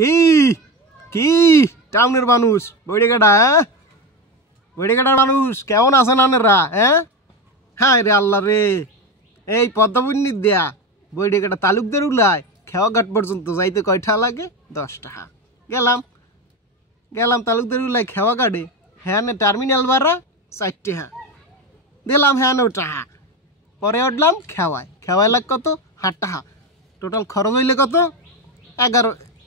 কি কি টাউনের মানুষ বৈরিকাটা, হ্যাঁ বৈরিকাটার মানুষ কেমন আছেন আনেরা? হ্যাঁ রে আল্লাহ রে, এই পদ্মাবন্যির দেয়া বৈরিকাটা তালুকদের উলায় খেওয়াঘাট পর্যন্ত যাইতে কয়টা লাগে? 10 টাকা। গেলাম তালুকদের উলায় খেওয়াঘাটে, হ্যাঁ টার্মিনাল ভাড়া 4 টাকা দিলাম, হ্যাঁ টাকা। পরে উঠলাম খেওয়াই লাগ কত? 8 টাকা। টোটাল খরচ হইলে কত?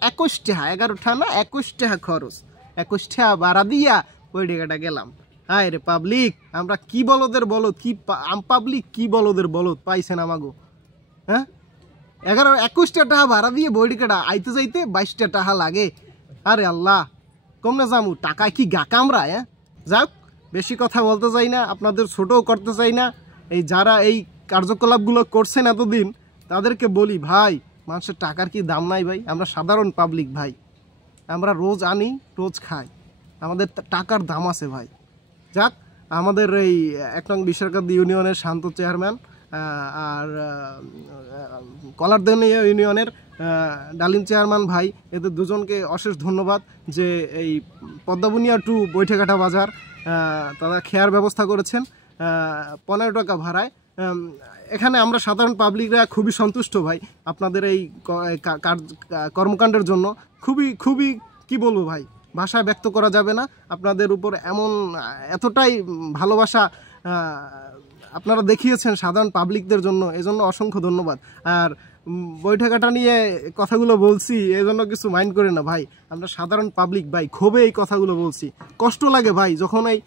21 টাকা। 11 টাকা না, 21 টাকা খরচ। 21 টাকা ভাড়া দিয়া ওই জায়গাটা গেলাম। হায় রে পাবলিক, আমরা কি বলদের বলদ, কি পাবলিক কি বলদের বলদ পাইছেন আমাগো। হ্যাঁ 21 টাকা ভাড়া দিয়ে বইডিকাটা আইতে যাইতে 22 টাকা লাগে। আরে আল্লাহ, কমনে যামু, টাকায় কি গা কামড়ায়? যাক, বেশি কথা বলতে চাই না, আপনাদের ছোটও করতে চাই না। এই যারা এই কার্যকলাপগুলো করছেন এতদিন, তাদেরকে বলি ভাই, মানুষের টাকার কি দাম নাই ভাই? আমরা সাধারণ পাবলিক ভাই, আমরা রোজ আনি রোজ খাই, আমাদের টাকার দাম আছে ভাই। যাক, আমাদের এই 1 নং বিশ্বকাপ ইউনিয়নের শান্ত চেয়ারম্যান আর কলারদেন ইউনিয়নের ডালিম চেয়ারম্যান ভাই, এদের দুজনকে অশেষ ধন্যবাদ যে এই পদ্মাবুনিয়া টু বৈঠেঘাটা বাজার তারা খেয়ার ব্যবস্থা করেছেন 15 টাকা ভাড়ায়। এখানে আমরা সাধারণ পাবলিকরা খুবই সন্তুষ্ট ভাই আপনাদের এই কর্মকাণ্ডের জন্য। খুবই কি বলবো ভাই, ভাষায় ব্যক্ত করা যাবে না আপনাদের উপর এতটাই ভালোবাসা আপনারা দেখিয়েছেন সাধারণ পাবলিকদের জন্য, এজন্য অসংখ্য ধন্যবাদ। আর বৈঠকাটা নিয়ে কথাগুলো বলছি, এজন্য কিছু মাইন্ড করে না ভাই, আমরা সাধারণ পাবলিক ভাই, ক্ষোভে এই কথাগুলো বলছি। কষ্ট লাগে ভাই, যখন এই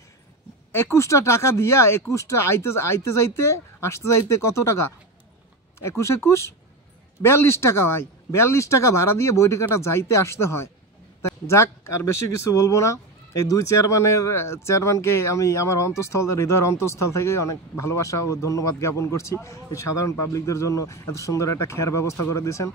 21টা টাকা দিয়া 21টা আইতে যাইতে আসতে যাইতে কত টাকা? 21 42 টাকা ভাই, 42 টাকা ভাড়া দিয়ে বৈঠকাটা যাইতে আসতে হয়। যাক, আর বেশি কিছু বলবো না। এই দুই চেয়ারম্যানকে আমি আমার হৃদয়ের অন্তঃস্থল থেকে অনেক ভালোবাসা ও ধন্যবাদ জ্ঞাপন করছি। এই সাধারণ পাবলিকদের জন্য এত সুন্দর একটা খেয়ার ব্যবস্থা করে দিয়েছেন।